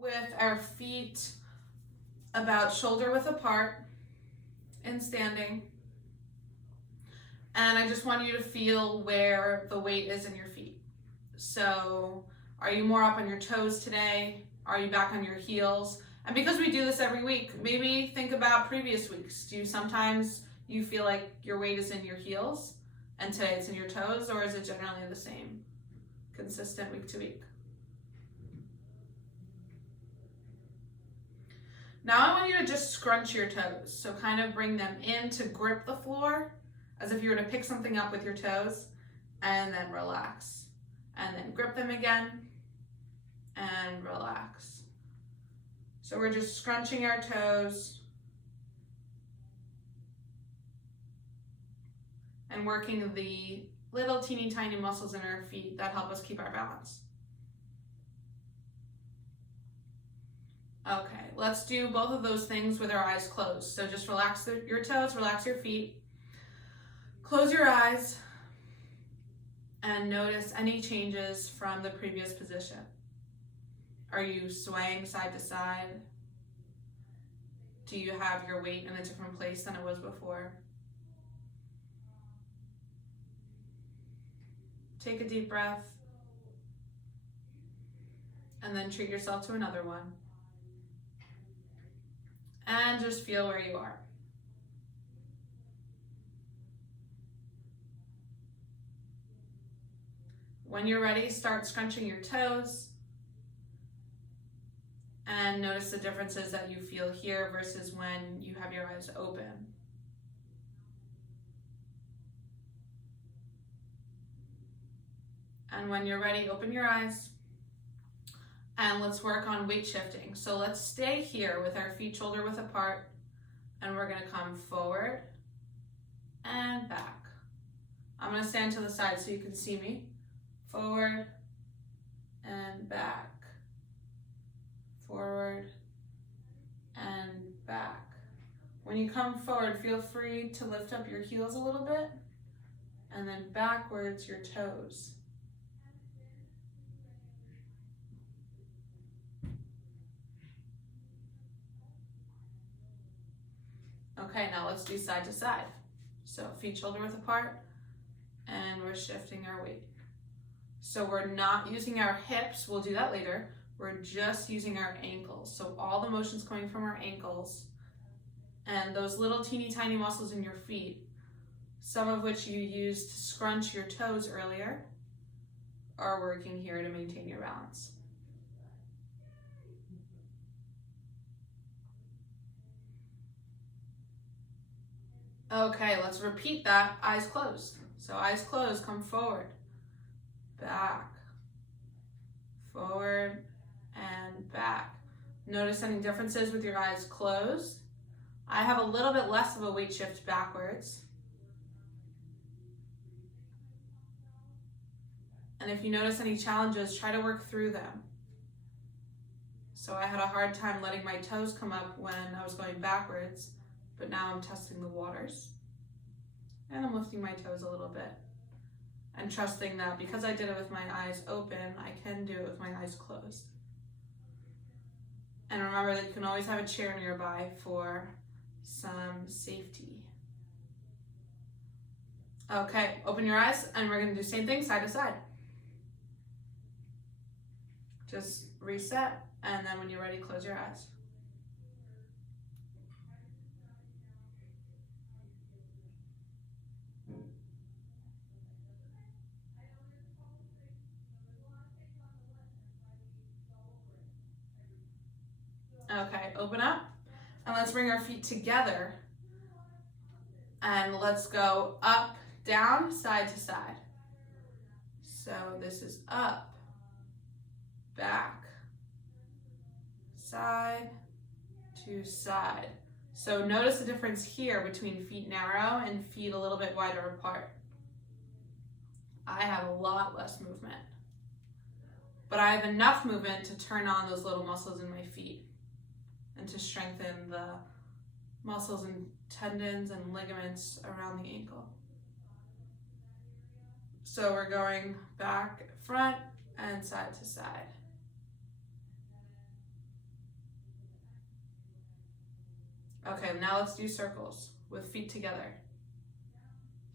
with our feet about shoulder width apart in standing. And I just want you to feel where the weight is in your feet. So are you more up on your toes today? Are you back on your heels? And because we do this every week, maybe think about previous weeks. Do you sometimes you feel like your weight is in your heels and today it's in your toes, or is it generally the same, consistent week to week? Now I want you to just scrunch your toes. So kind of bring them in to grip the floor as if you were to pick something up with your toes, and then relax. And then grip them again and relax. So we're just scrunching our toes and working the little teeny tiny muscles in our feet that help us keep our balance. Okay, let's do both of those things with our eyes closed. So just relax your toes, relax your feet. Close your eyes and notice any changes from the previous position. Are you swaying side to side? Do you have your weight in a different place than it was before? Take a deep breath and then treat yourself to another one. And just feel where you are. When you're ready, start scrunching your toes and notice the differences that you feel here versus when you have your eyes open. And when you're ready, open your eyes and let's work on weight shifting. So let's stay here with our feet shoulder width apart, and we're gonna come forward and back. I'm gonna stand to the side so you can see me. Forward and back. Forward and back. When you come forward, feel free to lift up your heels a little bit and then backwards your toes. Okay, now let's do side to side. So feet shoulder width apart, and we're shifting our weight. So we're not using our hips, we'll do that later. We're just using our ankles. So all the motion's coming from our ankles, and those little teeny tiny muscles in your feet, some of which you used to scrunch your toes earlier, are working here to maintain your balance. Okay, let's repeat that, eyes closed. So eyes closed, come forward, back, forward, and back. Notice any differences with your eyes closed. I have a little bit less of a weight shift backwards. And if you notice any challenges, try to work through them. So I had a hard time letting my toes come up when I was going backwards, but now I'm testing the waters. And I'm lifting my toes a little bit and trusting that because I did it with my eyes open, I can do it with my eyes closed. And remember that you can always have a chair nearby for some safety. Okay, open your eyes and we're gonna do the same thing side to side. Just reset, and then when you're ready, close your eyes. Okay, open up, and let's bring our feet together, and let's go up, down, side to side. So this is up, back, side to side. So notice the difference here between feet narrow and feet a little bit wider apart. I have a lot less movement, but I have enough movement to turn on those little muscles in my feet and to strengthen the muscles and tendons and ligaments around the ankle. So we're going back, front, and side to side. Okay, now let's do circles with feet together.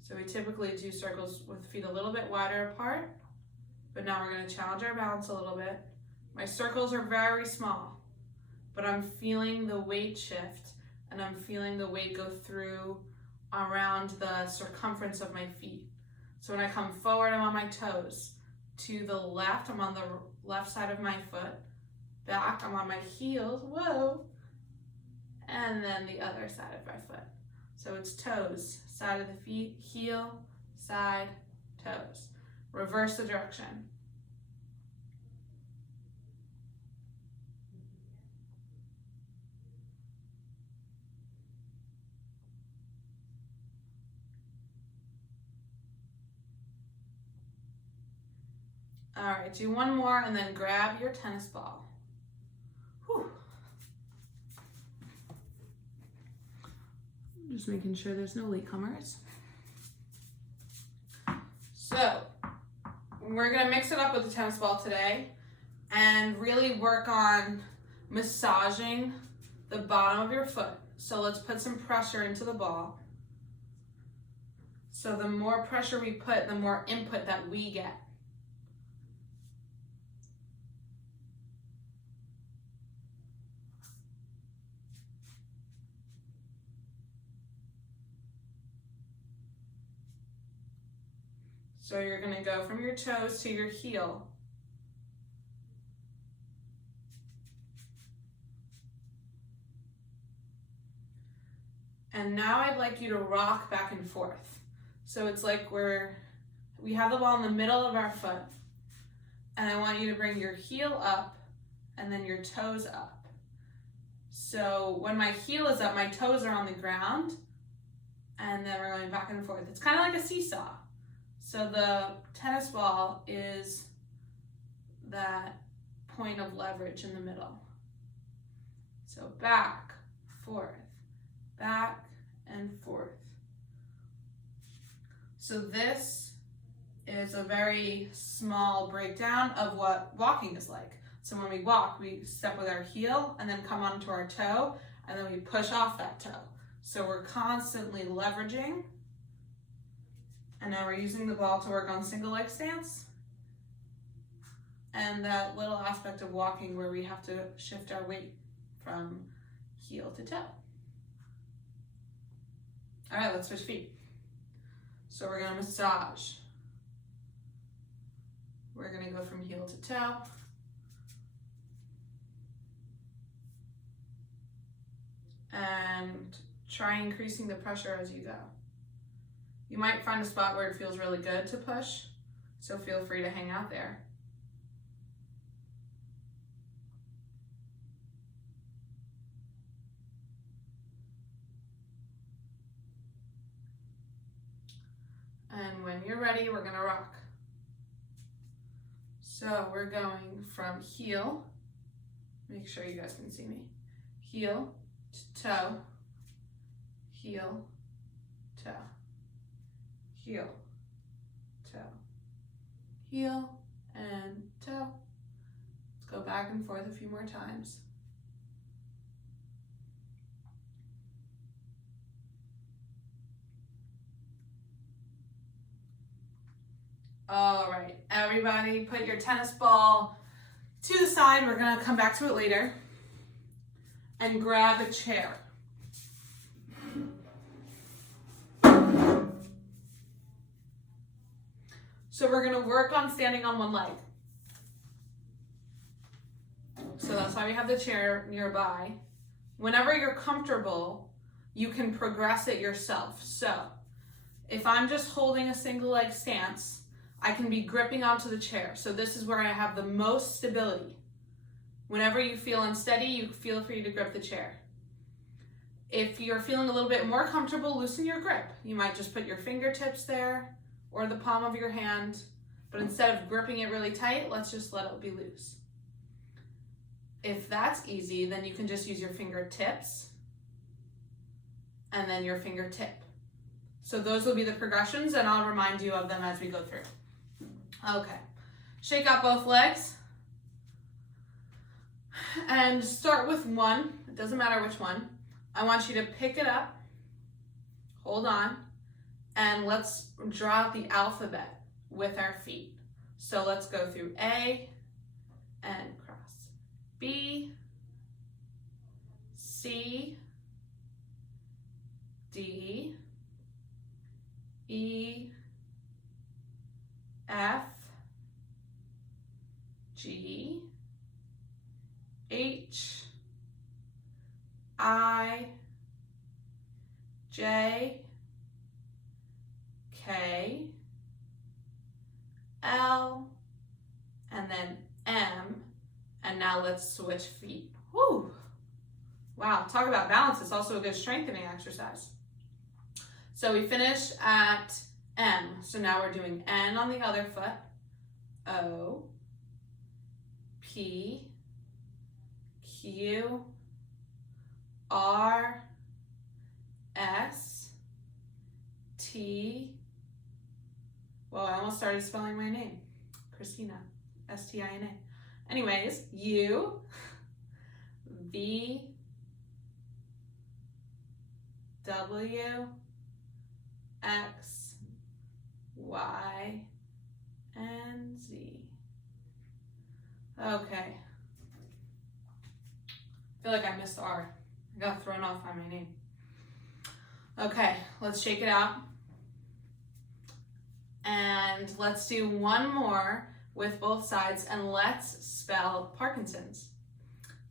So we typically do circles with feet a little bit wider apart, but now we're going to challenge our balance a little bit. My circles are very small, but I'm feeling the weight shift, and I'm feeling the weight go through around the circumference of my feet. So when I come forward, I'm on my toes. To the left, I'm on the left side of my foot. Back, I'm on my heels. Whoa! And then the other side of my foot. So it's toes, side of the feet, heel, side, toes. Reverse the direction. All right, do one more and then grab your tennis ball. Whew. Just making sure there's no latecomers. So, we're gonna mix it up with the tennis ball today and really work on massaging the bottom of your foot. So let's put some pressure into the ball. So the more pressure we put, the more input that we get. So you're going to go from your toes to your heel. And now I'd like you to rock back and forth. So it's like we have the ball in the middle of our foot, and I want you to bring your heel up and then your toes up. So when my heel is up, my toes are on the ground, and then we're going back and forth. It's kind of like a seesaw. So the tennis ball is that point of leverage in the middle. So back, forth, back and forth. So this is a very small breakdown of what walking is like. So when we walk, we step with our heel and then come onto our toe, and then we push off that toe. So we're constantly leveraging. And now we're using the ball to work on single leg stance. And that little aspect of walking where we have to shift our weight from heel to toe. All right, let's switch feet. So we're gonna massage. We're gonna go from heel to toe. And try increasing the pressure as you go. You might find a spot where it feels really good to push, so feel free to hang out there. And when you're ready, we're gonna rock. So we're going from heel, make sure you guys can see me, heel to toe, heel, toe. Heel, toe, heel, and toe. Let's go back and forth a few more times. All right, everybody put your tennis ball to the side. We're gonna come back to it later. And grab a chair. So we're gonna work on standing on one leg. So that's why we have the chair nearby. Whenever you're comfortable, you can progress it yourself. So if I'm just holding a single leg stance, I can be gripping onto the chair. So this is where I have the most stability. Whenever you feel unsteady, you feel free to grip the chair. If you're feeling a little bit more comfortable, loosen your grip. You might just put your fingertips there or the palm of your hand, but instead of gripping it really tight, let's just let it be loose. If that's easy, then you can just use your fingertips and then your fingertip. So those will be the progressions, and I'll remind you of them as we go through. Okay, shake out both legs and start with one. It doesn't matter which one. I want you to pick it up, hold on, and let's draw out the alphabet with our feet. So let's go through A and cross. B, C, D, E, F, G, H, I, J, K, L, and then M, and now let's switch feet. Woo! Wow, talk about balance. It's also a good strengthening exercise. So we finished at M, so now we're doing N on the other foot, O, P, Q, R, S, T, well, I almost started spelling my name, Christina, S-T-I-N-A. Anyways, U, V, W, X, Y, and Z. Okay. I feel like I missed R. I got thrown off by my name. Okay, let's shake it out. And let's do one more with both sides, and let's spell Parkinson's.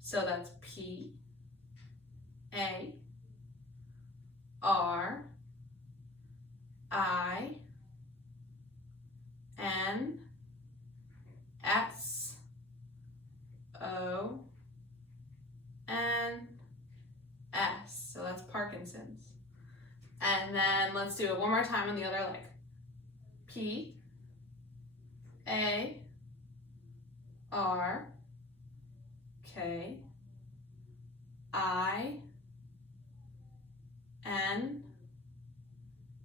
So that's P, A, R, I, N, S, O, N, S. So that's Parkinson's. And then let's do it one more time on the other leg. P, A, R, K, I, N,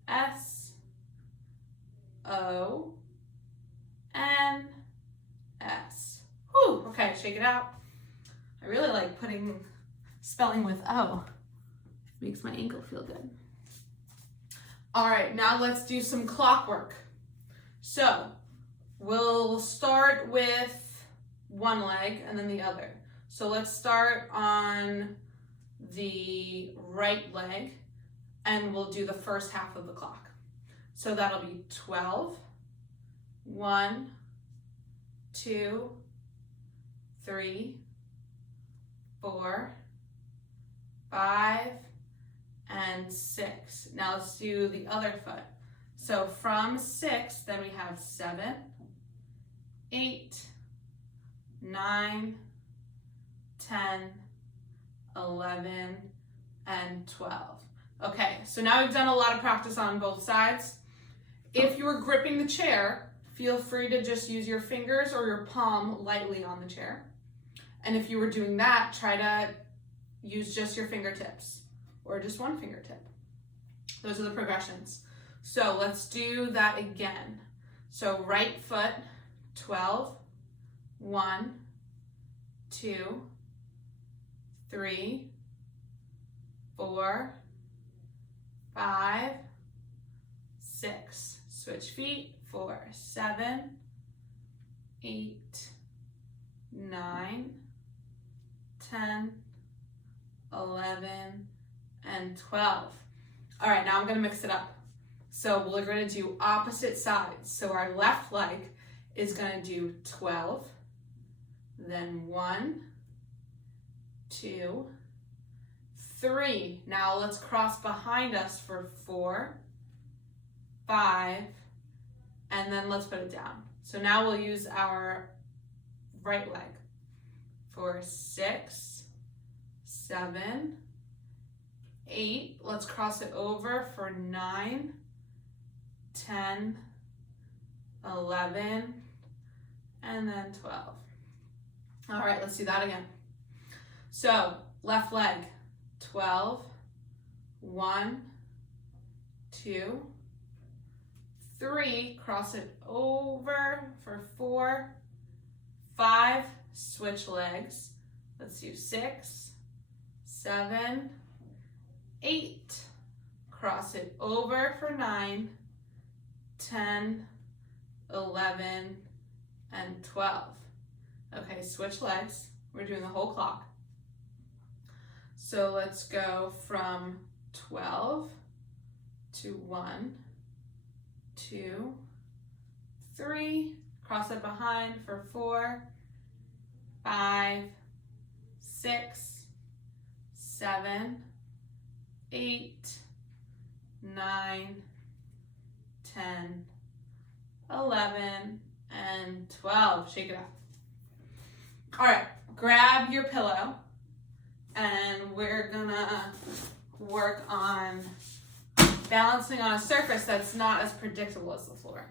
S, O, N, S. Whew, okay, shake it out. I really like spelling with O. Makes my ankle feel good. All right, now let's do some clockwork. So we'll start with one leg and then the other. So let's start on the right leg and we'll do the first half of the clock. So that'll be 12, 1, 2, 3, 4, 5, and 6. Now let's do the other foot. So from 6, then we have 7, 8, 9, 10, 11, and 12. Okay, so now we've done a lot of practice on both sides. If you were gripping the chair, feel free to just use your fingers or your palm lightly on the chair. And if you were doing that, try to use just your fingertips or just one fingertip. Those are the progressions. So let's do that again. So right foot, 12, 1, 2, 3, 4, 5, 6. Switch feet for 7, 8, 9, 10, 11, and 12. All right, now I'm gonna mix it up. So we're gonna do opposite sides. So our left leg is gonna do 12, then 1, 2, 3. Now let's cross behind us for 4, 5, and then let's put it down. So now we'll use our right leg for 6, 7, 8. Let's cross it over for 9, 10, 11, and then 12. All right, let's do that again. So left leg, 12, 1, 2, 3, cross it over for 4, 5, switch legs. Let's do 6, 7, 8, cross it over for 9, 10, 11, and 12. Okay, switch legs. We're doing the whole clock. So let's go from 12 to 1, 2, 3, cross it behind for 4, 5, 6, 7, 8, 9, 10, 11, and 12. Shake it out. All right, grab your pillow, and we're gonna work on balancing on a surface that's not as predictable as the floor.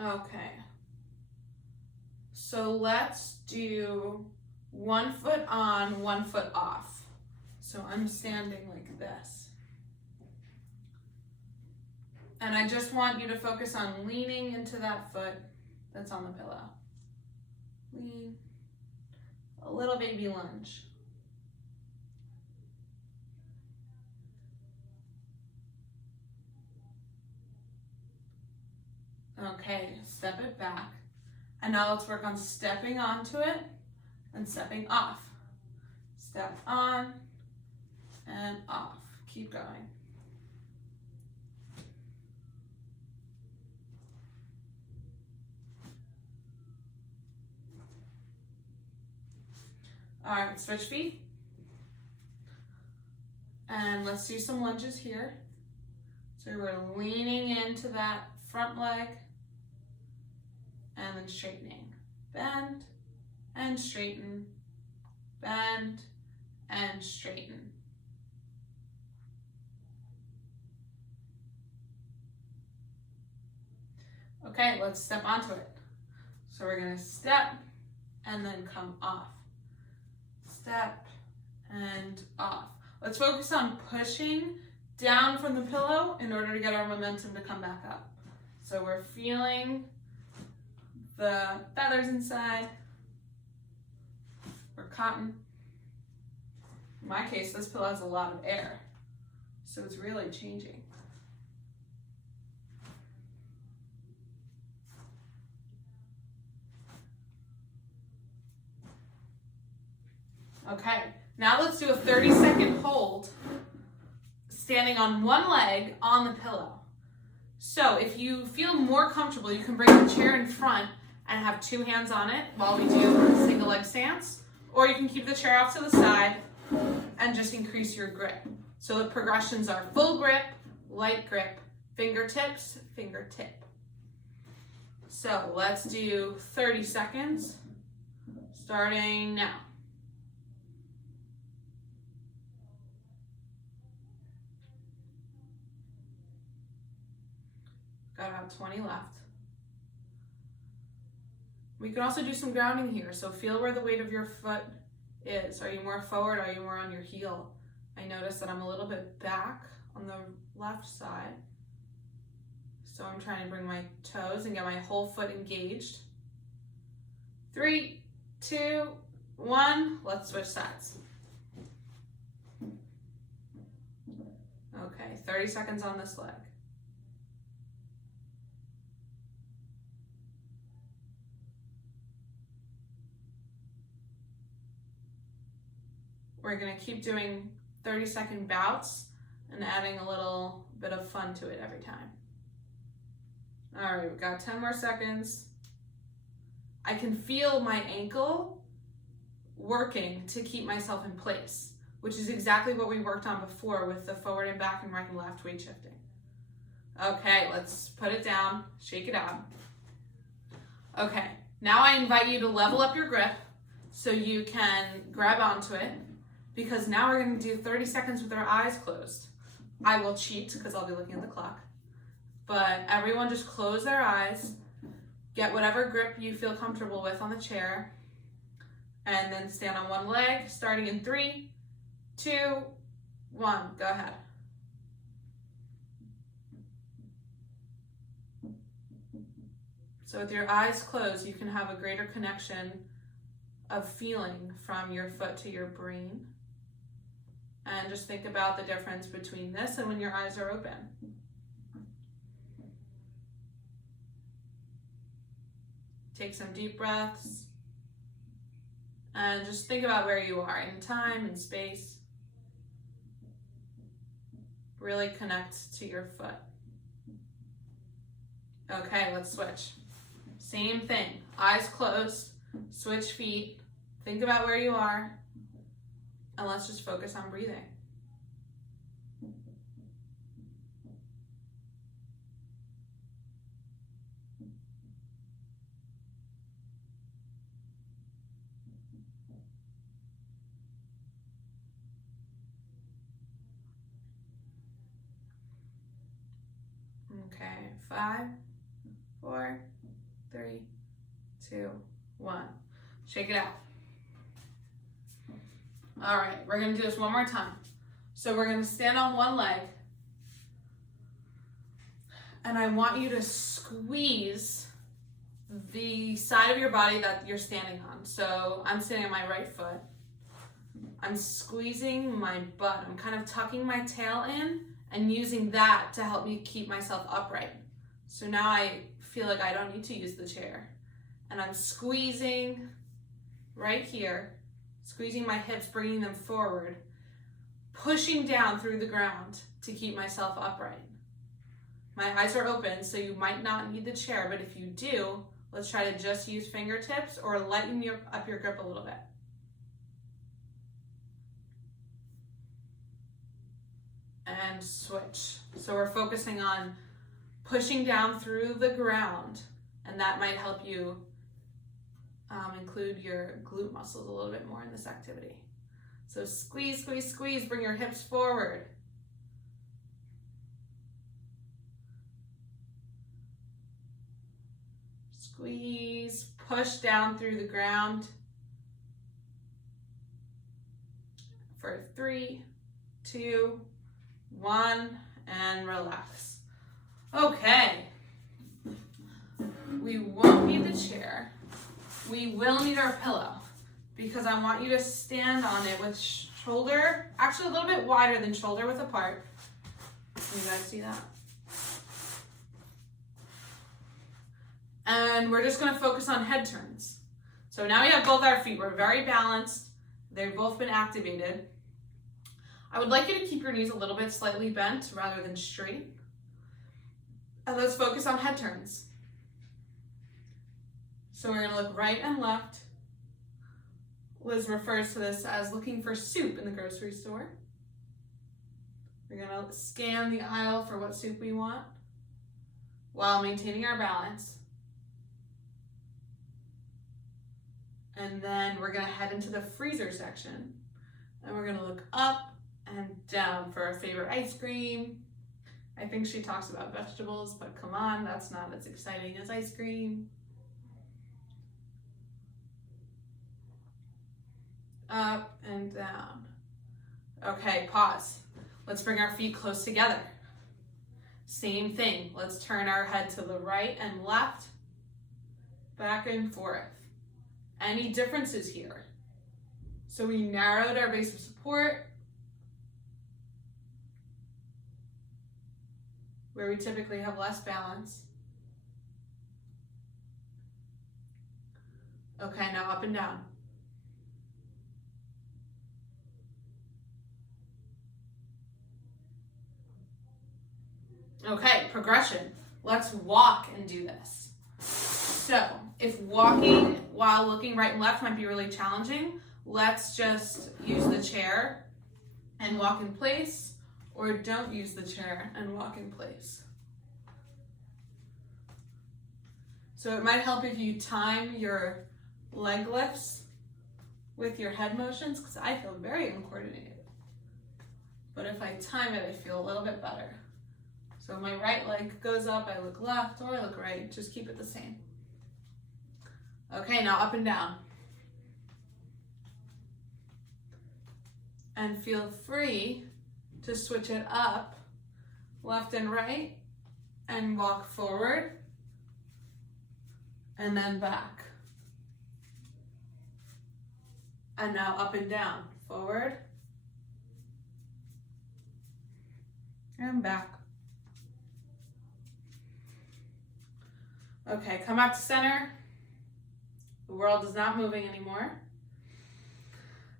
Okay, so let's do 1 foot on, 1 foot off. So I'm standing like this. And I just want you to focus on leaning into that foot that's on the pillow. Lean. A little baby lunge. Okay, step it back. And now let's work on stepping onto it and stepping off. Step on and off. Keep going. All right, switch feet. And let's do some lunges here. So we're leaning into that front leg and then straightening. Bend and straighten, bend and straighten. Okay, let's step onto it. So we're gonna step and then come off. Step and off. Let's focus on pushing down from the pillow in order to get our momentum to come back up. So we're feeling the feathers inside. Or cotton. In my case, this pillow has a lot of air, so it's really changing. Okay, now let's do a 30-second hold, standing on one leg on the pillow. So if you feel more comfortable, you can bring the chair in front and have 2 hands on it while we do single leg stance, or you can keep the chair off to the side and just increase your grip. So the progressions are full grip, light grip, fingertips, fingertip. So let's do 30 seconds, starting now. Got about 20 left. We can also do some grounding here. So feel where the weight of your foot is. Are you more forward? Are you more on your heel? I notice that I'm a little bit back on the left side. So I'm trying to bring my toes and get my whole foot engaged. 3, 2, 1. Let's switch sides. Okay, 30 seconds on this leg. We're gonna keep doing 30-second bouts and adding a little bit of fun to it every time. All right, we've got 10 more seconds. I can feel my ankle working to keep myself in place, which is exactly what we worked on before with the forward and back and right and left weight shifting. Okay, let's put it down, shake it out. Okay, now I invite you to level up your grip so you can grab onto it, because now we're gonna do 30 seconds with our eyes closed. I will cheat because I'll be looking at the clock, but everyone just close their eyes, get whatever grip you feel comfortable with on the chair, and then stand on one leg, starting in 3, 2, 1, go ahead. So with your eyes closed, you can have a greater connection of feeling from your foot to your brain. And just think about the difference between this and when your eyes are open. Take some deep breaths. And just think about where you are in time and space. Really connect to your foot. Okay, let's switch. Same thing, eyes closed, switch feet, think about where you are, and let's just focus on breathing. Okay, 5, 4, 3, 2, 1. Shake it out. All right, we're gonna do this one more time. So we're gonna stand on one leg, and I want you to squeeze the side of your body that you're standing on. So I'm standing on my right foot. I'm squeezing my butt. I'm kind of tucking my tail in and using that to help me keep myself upright. So now I feel like I don't need to use the chair. And I'm squeezing right here, squeezing my hips, bringing them forward, pushing down through the ground to keep myself upright. My eyes are open, so you might not need the chair, but if you do, let's try to just use fingertips or lighten up your grip a little bit. And switch. So we're focusing on pushing down through the ground, and that might help you include your glute muscles a little bit more in this activity. So squeeze, squeeze, squeeze, bring your hips forward. Squeeze, push down through the ground for 3, 2, 1, and relax. Okay, we won't need the chair. We will need our pillow because I want you to stand on it with shoulder, actually a little bit wider than shoulder width apart. Can you guys see that? And we're just gonna focus on head turns. So now we have both our feet, we're very balanced. They've both been activated. I would like you to keep your knees a little bit slightly bent rather than straight. And let's focus on head turns. So we're gonna look right and left. Liz refers to this as looking for soup in the grocery store. We're gonna scan the aisle for what soup we want while maintaining our balance. And then we're gonna head into the freezer section. And we're gonna look up and down for our favorite ice cream. I think she talks about vegetables, but come on, that's not as exciting as ice cream. Up and down. Okay, pause. Let's bring our feet close together. Same thing. Let's turn our head to the right and left, back and forth. Any differences here? So we narrowed our base of support, where we typically have less balance. Okay, now up and down. Okay, progression. Let's walk and do this. So, if walking while looking right and left might be really challenging, let's just use the chair and walk in place, or don't use the chair and walk in place. So it might help if you time your leg lifts with your head motions, because I feel very uncoordinated. But if I time it, I feel a little bit better. So my right leg goes up, I look left, or I look right, just keep it the same. Okay, now up and down. And feel free to switch it up, left and right, and walk forward, and then back. And now up and down, forward, and back. Okay, come back to center. The world is not moving anymore.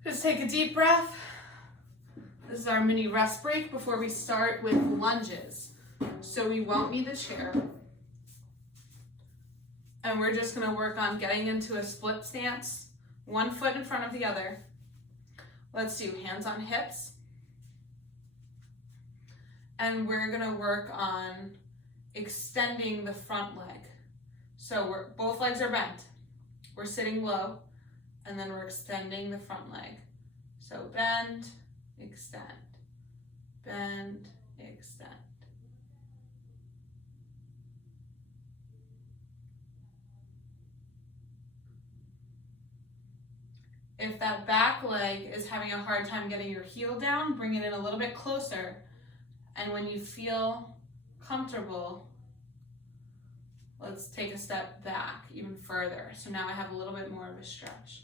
Just take a deep breath. This is our mini rest break before we start with lunges. So we won't need the chair. And we're just gonna work on getting into a split stance, one foot in front of the other. Let's do hands on hips. And we're gonna work on extending the front leg. So both legs are bent. We're sitting low, and then we're extending the front leg. So bend, extend, bend, extend. If that back leg is having a hard time getting your heel down, bring it in a little bit closer. And when you feel comfortable, let's take a step back even further. So now I have a little bit more of a stretch.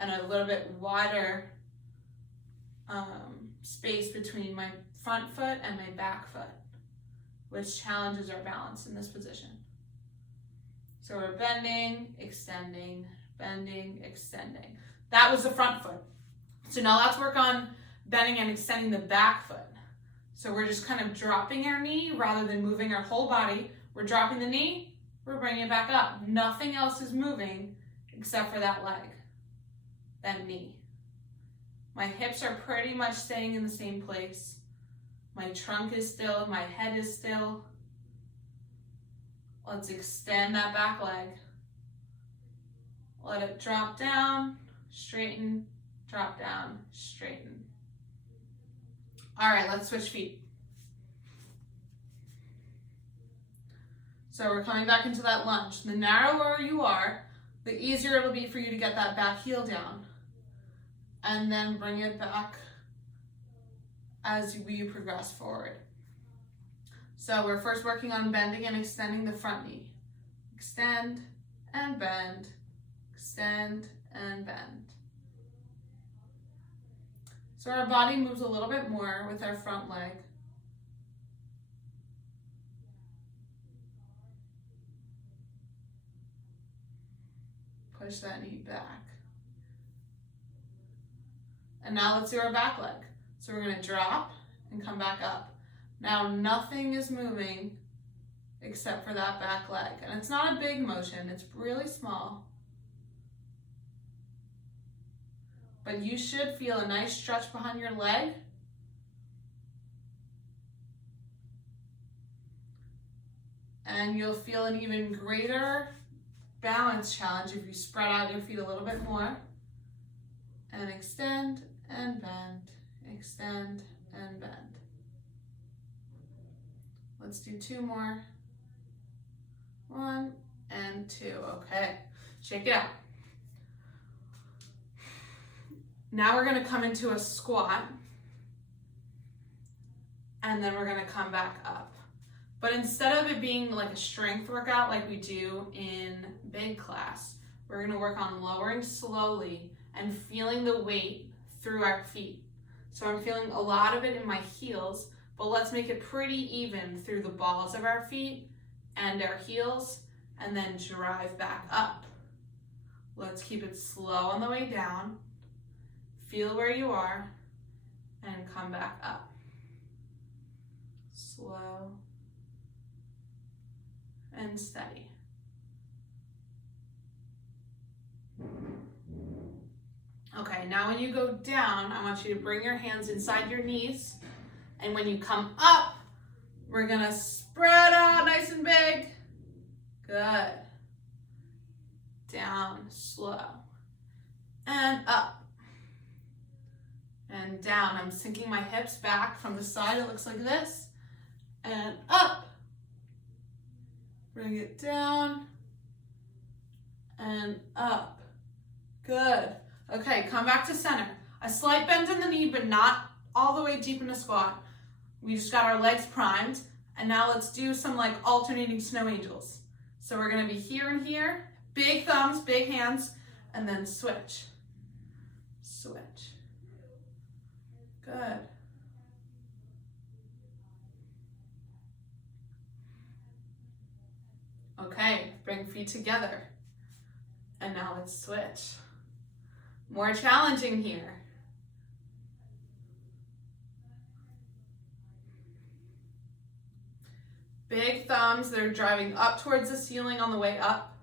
And a little bit wider space between my front foot and my back foot, which challenges our balance in this position. So we're bending, extending, bending, extending. That was the front foot. So now let's work on bending and extending the back foot. So we're just kind of dropping our knee rather than moving our whole body. We're dropping the knee, we're bringing it back up. Nothing else is moving except for that leg, that knee. My hips are pretty much staying in the same place. My trunk is still, my head is still. Let's extend that back leg. Let it drop down, straighten, drop down, straighten. All right, let's switch feet. So we're coming back into that lunge. The narrower you are, the easier it'll be for you to get that back heel down. And then bring it back as we progress forward. So we're first working on bending and extending the front knee. Extend and bend, extend and bend. So our body moves a little bit more with our front leg. Push that knee back. And now let's do our back leg. So we're gonna drop and come back up. Now nothing is moving except for that back leg. And it's not a big motion, it's really small. But you should feel a nice stretch behind your leg. And you'll feel an even greater balance challenge if you spread out your feet a little bit more. And extend and bend, extend and bend. Let's do two more. 1 and 2, okay. Shake it out. Now we're gonna come into a squat, and then we're gonna come back up. But instead of it being like a strength workout like we do in big class, we're gonna work on lowering slowly and feeling the weight through our feet. So I'm feeling a lot of it in my heels, but let's make it pretty even through the balls of our feet and our heels, and then drive back up. Let's keep it slow on the way down. Feel where you are, and come back up. Slow and steady. Okay, now when you go down, I want you to bring your hands inside your knees, and when you come up, we're gonna spread out nice and big. Good. Down, slow, and up. And down. I'm sinking my hips back from the side. It looks like this. And up. Bring it down. And up. Good. Okay, come back to center. A slight bend in the knee, but not all the way deep in a squat. We just got our legs primed. And now let's do some like alternating snow angels. So we're gonna be here and here, big thumbs, big hands, and then switch. Switch. Good. Okay, bring feet together. And now let's switch. More challenging here. Big thumbs, they're driving up towards the ceiling on the way up.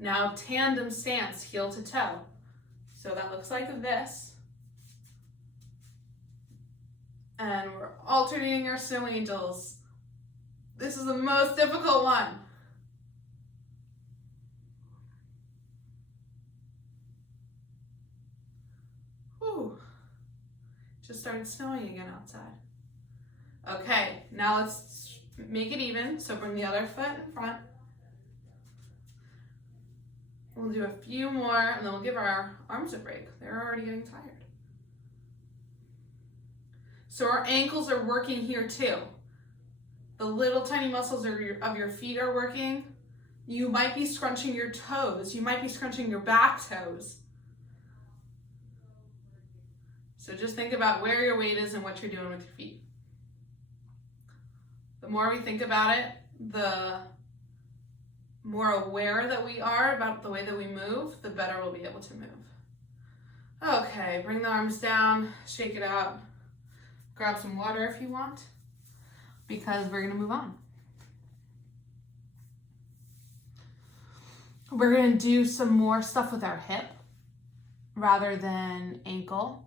Now tandem stance, heel to toe. So that looks like this. And we're alternating our snow angels. This is the most difficult one. Whew. Just started snowing again outside. Okay, now let's make it even. So bring the other foot in front. We'll do a few more and then we'll give our arms a break. They're already getting tired. So our ankles are working here too. The little tiny muscles of your feet are working. You might be scrunching your toes. You might be scrunching your back toes. So just think about where your weight is and what you're doing with your feet. The more we think about it, the more aware that we are about the way that we move, the better we'll be able to move. Okay, bring the arms down, shake it out. Grab some water if you want, because we're gonna move on. We're gonna do some more stuff with our hip rather than ankle,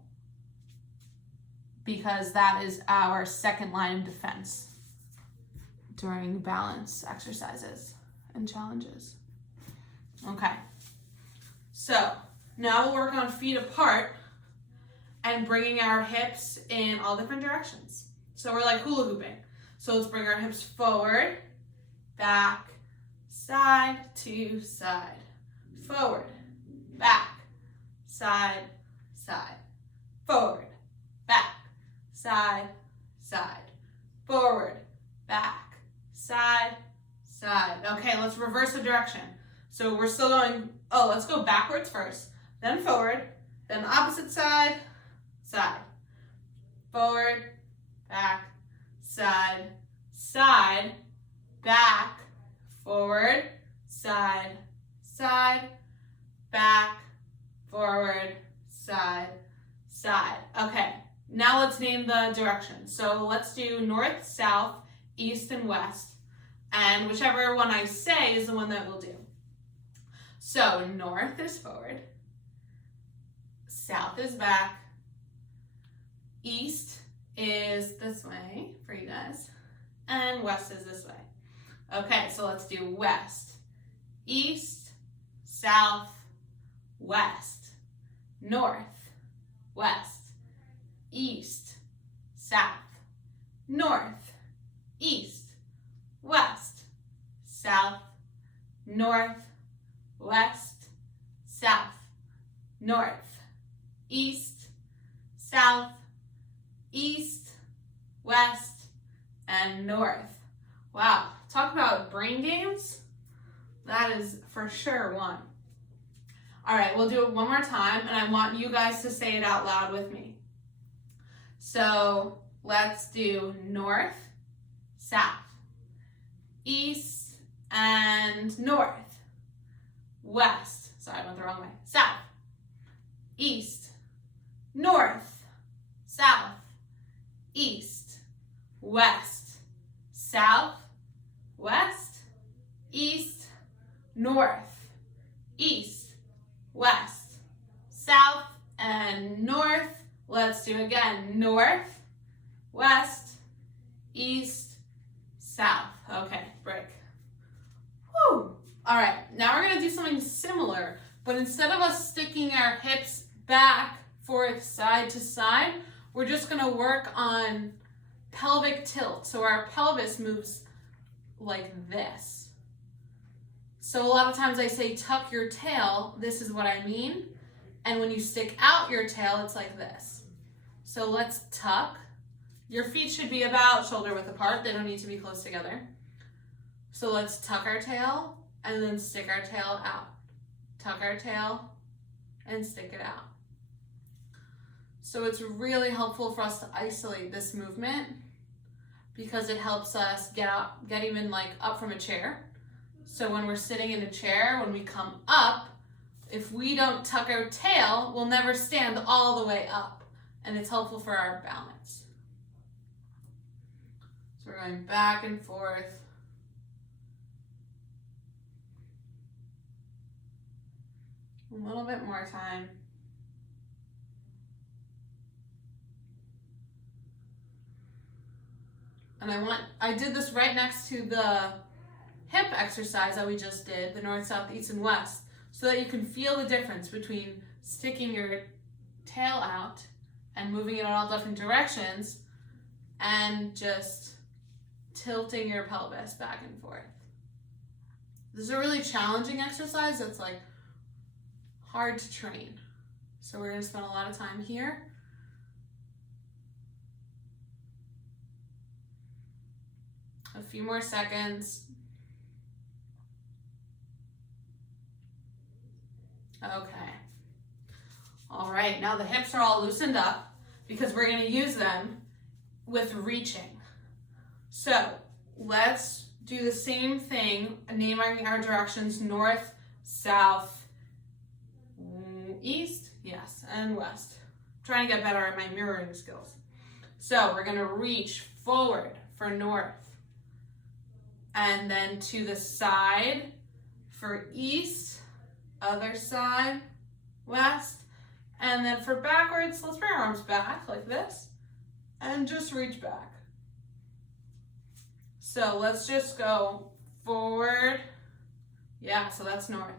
because that is our second line of defense during balance exercises and challenges. Okay, so now we'll work on feet apart and bringing our hips in all different directions. So we're like hula hooping. So let's bring our hips forward, back, side to side, forward, back, side, side, forward, back, side, side, forward, back, side, side. Okay, let's reverse the direction. So we're still going, let's go backwards first, then forward, then opposite side, side, forward, back, side, side, back, forward, side, side, back, forward, side, side. Okay, now let's name the direction. So let's do north, south, east, and west. And whichever one I say is the one that we'll do. So north is forward, south is back, east is this way for you guys, and west is this way. Okay, so let's do west, east, south, west, north, west, east, south, north, east, west, south, north, west, south, north, east, south, east, west, and north. Wow, talk about brain games. That is for sure one. All right, we'll do it one more time, and I want you guys to say it out loud with me. So let's do north, south, east, and north, west, sorry, I went the wrong way, south, east, north, south, east, west, south, west, east, north, east, west, south, and north. Let's do it again. North, west, east, south. Okay, break. Whew. All right, now we're gonna do something similar, but instead of us sticking our hips back, forth, side to side, we're just gonna work on pelvic tilt. So our pelvis moves like this. So a lot of times I say tuck your tail, this is what I mean. And when you stick out your tail, it's like this. So let's tuck, Your feet should be about shoulder width apart. They don't need to be close together. So let's tuck our tail and then stick our tail out. Tuck our tail and stick it out. So it's really helpful for us to isolate this movement because it helps us get even like up from a chair. So when we're sitting in a chair, when we come up, if we don't tuck our tail, we'll never stand all the way up. And it's helpful for our balance. So we're going back and forth. A little bit more time. And I did this right next to the hip exercise that we just did, the north, south, east, and west, so that you can feel the difference between sticking your tail out and moving it in all different directions and just tilting your pelvis back and forth. This is a really challenging exercise that's like hard to train. So we're going to spend a lot of time here. A few more seconds. Okay. All right, now the hips are all loosened up because we're going to use them with reaching. So let's do the same thing, naming our directions north, south, east, yes, and west. I'm trying to get better at my mirroring skills. So we're going to reach forward for north, and then to the side for east, other side, west, and then for backwards, let's bring our arms back like this and just reach back. So let's just go forward. Yeah, so that's north,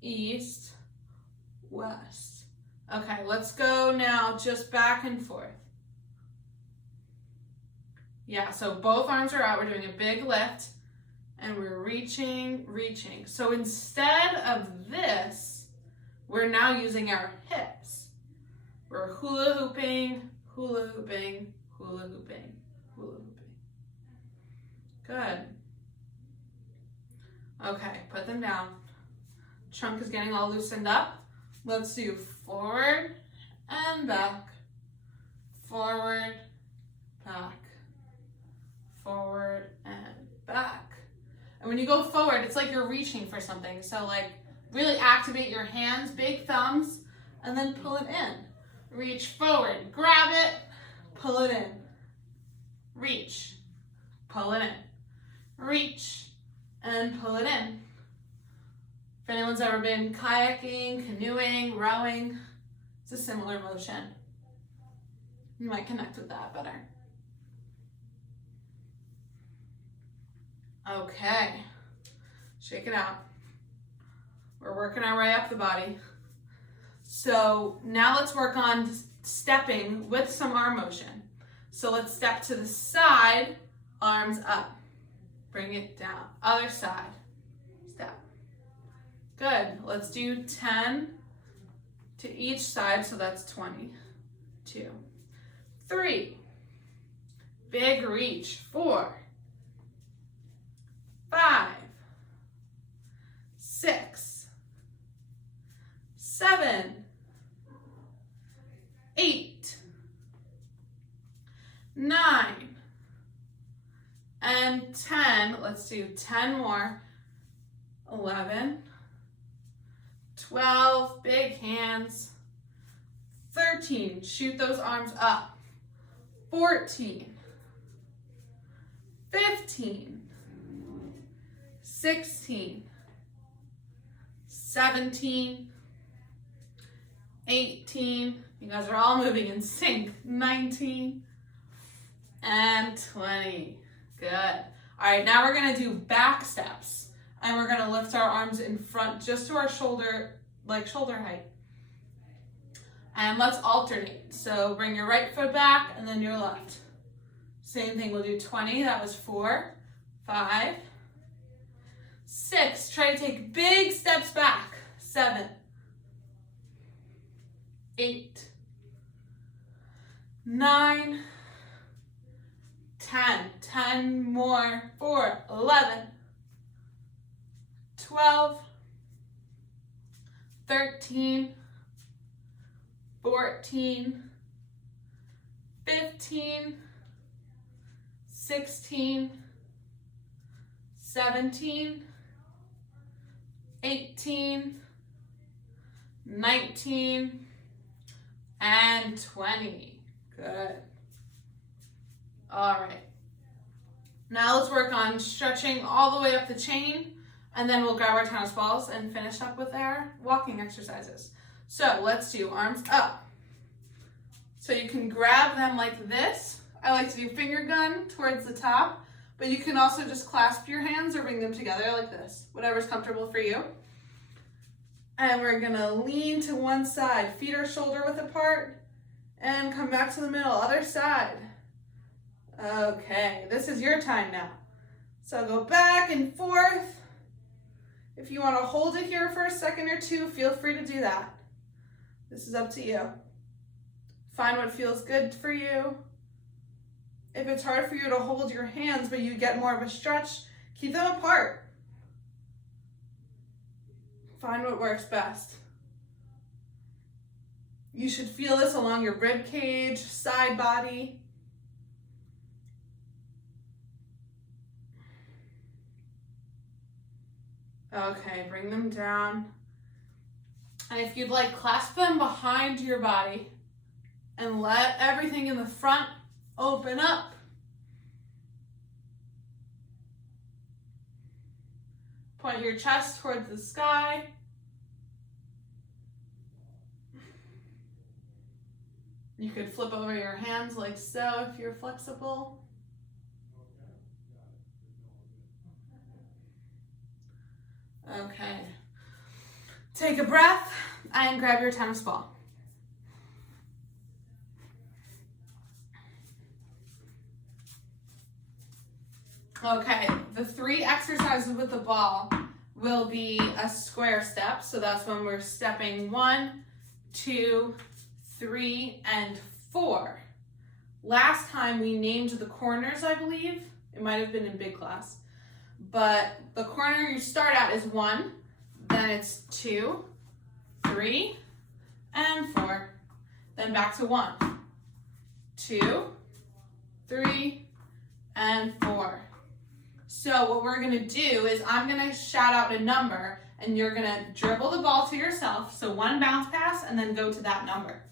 east, west. Okay, let's go now just back and forth. Yeah, so both arms are out. We're doing a big lift and we're reaching, reaching. So instead of this, we're now using our hips. We're hula hooping, hula hooping, hula hooping, hula hooping. Good. Okay, put them down. Trunk is getting all loosened up. Let's do forward and back, forward, back, forward and back. And when you go forward, it's like you're reaching for something. So like really activate your hands, big thumbs, and then pull it in. Reach forward, grab it, pull it in. Reach, pull it in. Reach and pull it in. If anyone's ever been kayaking, canoeing, rowing, it's a similar motion. You might connect with that better. Okay, shake it out. We're working our way up the body. So now let's work on stepping with some arm motion. So let's step to the side, arms up. Bring it down. Other side, step. Good, let's do 10 to each side, so that's 20. 2, 3, big reach, 4, 5, 6, 7, 8, 9, and 10. Let's do 10 more. 11, 12, big hands. 13, shoot those arms up. 14, 15, 16, 17, 18, you guys are all moving in sync, 19, and 20. Good. All right, now we're gonna do back steps, and we're gonna lift our arms in front just to our shoulder, like shoulder height. And let's alternate. So bring your right foot back and then your left. Same thing, we'll do 20, that was 4, 5, 6, try to take big steps back, 7, 8, 9, 10, 10 more, 4, 11, 12, 13, 14, 15, 16, 17, 18, 19, and 20. Good. All right. Now let's work on stretching all the way up the chain, and then we'll grab our tennis balls and finish up with our walking exercises. So let's do arms up. So you can grab them like this. I like to do finger gun towards the top, but you can also just clasp your hands or bring them together like this, whatever's comfortable for you. And we're gonna lean to one side, feet are shoulder width apart, and come back to the middle, other side. Okay, this is your time now. So go back and forth. If you wanna hold it here for a second or two, feel free to do that. This is up to you. Find what feels good for you. If it's hard for you to hold your hands, but you get more of a stretch, keep them apart. Find what works best. You should feel this along your rib cage, side body. Okay, bring them down. And if you'd like, clasp them behind your body and let everything in the front open up. Point your chest towards the sky. You could flip over your hands like so if you're flexible. Okay. Take a breath and grab your tennis ball. Okay, the 3 exercises with the ball will be a square step. So that's when we're stepping 1, 2, 3, and 4. Last time we named the corners, I believe. It might have been in big class. But the corner you start at is 1, then it's 2, 3, and 4. Then back to 1, 2, 3, and 4. So what we're gonna do is I'm gonna shout out a number and you're gonna dribble the ball to yourself. So 1 bounce pass and then go to that number.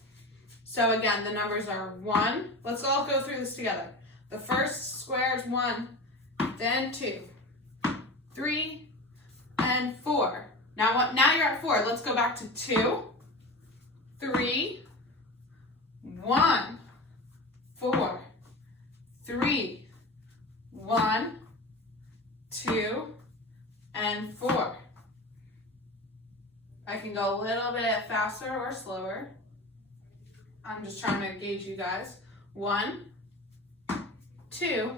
So again, the numbers are 1. Let's all go through this together. The first square is 1, then 2, 3, and 4. Now you're at 4. Let's go back to 2, 3, 1, 4, 3, 1, 2, and 4. I can go a little bit faster or slower. I'm just trying to gauge you guys. 1, 2,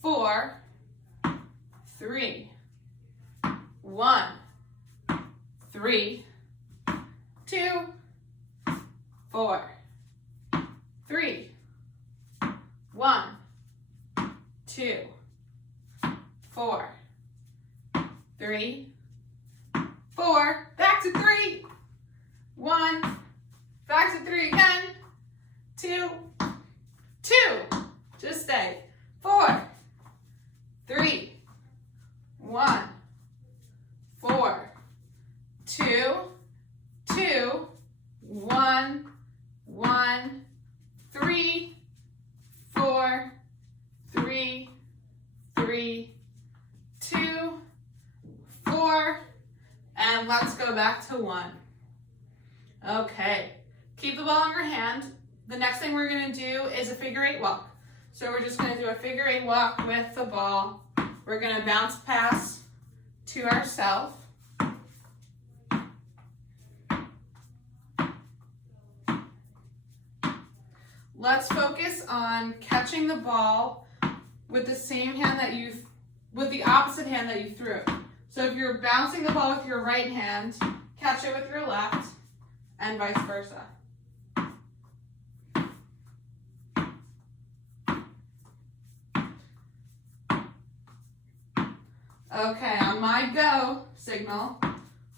4, 3, 1, 3, 2, 4, 3, 1, 2, 4, 3, 4, back to 3, 1, back to 3 again, 2, 2, just stay, 4, 3, 1, 4, 2, 2, 1, 1, 3, 4, 3, 3, 2, 4, and let's go back to 1. Okay, keep the ball in your hand. The next thing we're gonna do is a figure 8 walk. So we're just gonna do a figure 8 walk with the ball. We're gonna bounce pass to ourselves. Let's focus on catching the ball with the same hand that with the opposite hand that you threw it. So if you're bouncing the ball with your right hand, catch it with your left, and vice versa. Okay, on my go signal,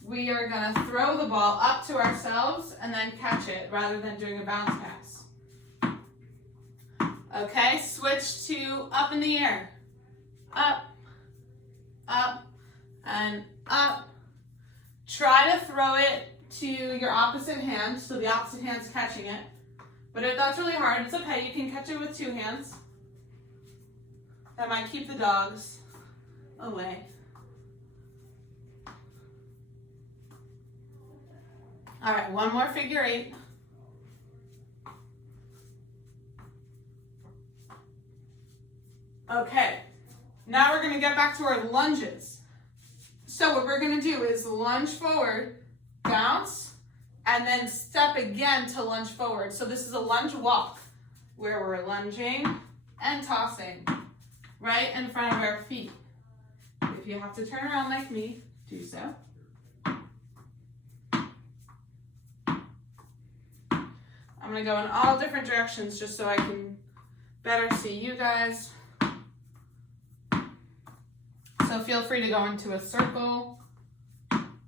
we are going to throw the ball up to ourselves and then catch it rather than doing a bounce pass. Okay, switch to up in the air. Up, up, and up. Try to throw it to your opposite hand, so the opposite hand's catching it. But if that's really hard, it's okay. You can catch it with 2 hands. That might keep the dogs away. All right, one more figure 8. Okay, now we're gonna get back to our lunges. So what we're gonna do is lunge forward, bounce, and then step again to lunge forward. So this is a lunge walk where we're lunging and tossing right in front of our feet. If you have to turn around like me, do so. I'm gonna go in all different directions just so I can better see you guys. So feel free to go into a circle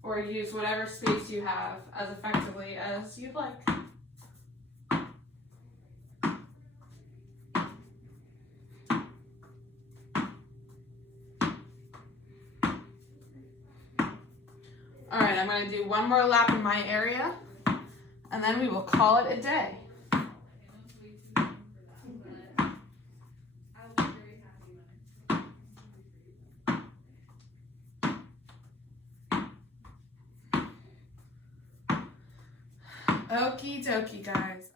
or use whatever space you have as effectively as you'd like. All right, I'm going to do one more lap in my area, and then we will call it a day. Okie dokie, guys.